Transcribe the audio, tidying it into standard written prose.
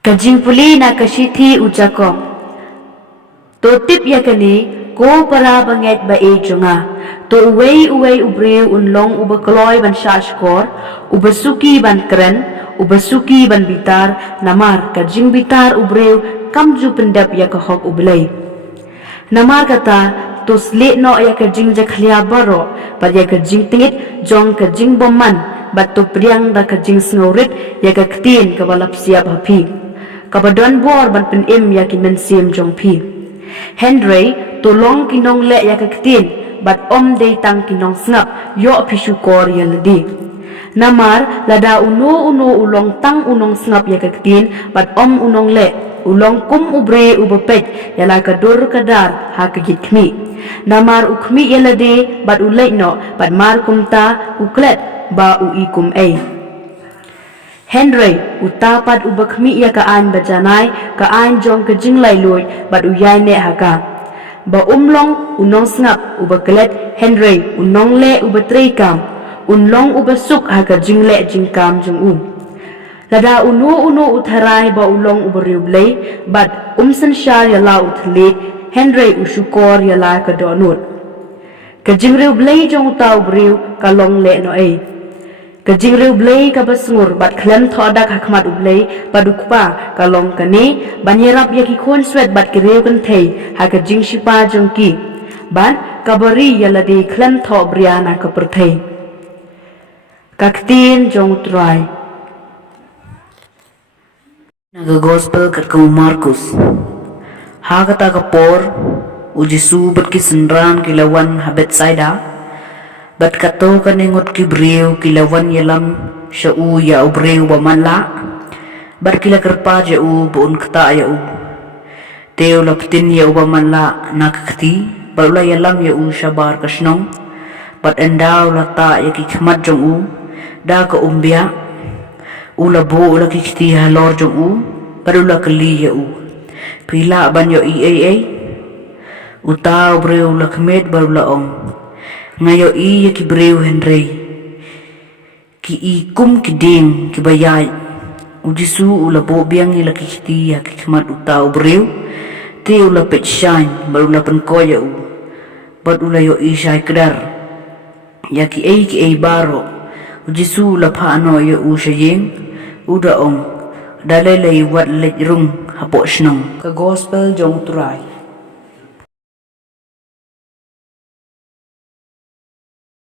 Kajing puli na kasithi ujakom. Totip yakani ko para banget ba jonga. To uway ubreu unlong ubakloy ban shashkor, ubasuki ban kren, ubasuki ban bitar, namar kajing bitar ubreu kamju pendap yakahok ublay. Namar kata to slit no yakajing jakhlia baro, but yakajing tingit jong kajing boman, but to priang da kajing snorit yakaktin kabalap siap hapi. Kabadon bor ban pen yakin men sim jong pi. Henry tolong kinong le yakaktin bat day tang kinong snap yo pishu kor yaladi. Namar lada uno ulong tang unong snap yakaktin bat unong le ulong kum ubre ubepet yala kadur kadar ha kagit kmi. Namar ukmi yaladi bat ulay no bat mar kumta uklet ba uikum ay. Henry utapat ubakmi ya kaan bajanay kaan jong kajing layloy bad uyay ne haka. Ba unong snap ubaklet Henry unong le ubatrey kam unlong ubasuk haka jing le jing kam jong Lada uno utharay ba ulong ubariublay bad san yala utlik Henry usukor yala kadonut. Kajing riublay jong tau briu kalong le no ay. Kajing riu blay kabasungur bat klem thodak hakmat ublay badukpa kalong kane banyerap yaki kon swet bat kireu kan thei ha kajing shipa jongki bat kabari yalade klem tho briana kaperthei kaktin jong trai naga gospel kat kau Markus ha kata kapor ujisu bat kisenran kilawan habet saida bat kato kaningot kibriu kilawan yalam syau ya ubriu bamanla bat kila kerpa jau buun kata ya teo laptin ya bamanla nakakti balula yalam ya syabar kasnong bat endau lata ya kikmat jong da ka umbia ulabo laki kiti halor jong balula keli ya pila ban yo utau briu lakmet balula ngayo iya ki breu Henry ki ikum ki ding ki bayay ujisu ulabo biang ila ki kiti ya ki kmat utau breu te ula pet shine balula pen koya bat ula yo ishay kedar ya ki ay baro ujisu ula paano ya shayeng uda dalay wat lejrung hapo shnong ka gospel jong turay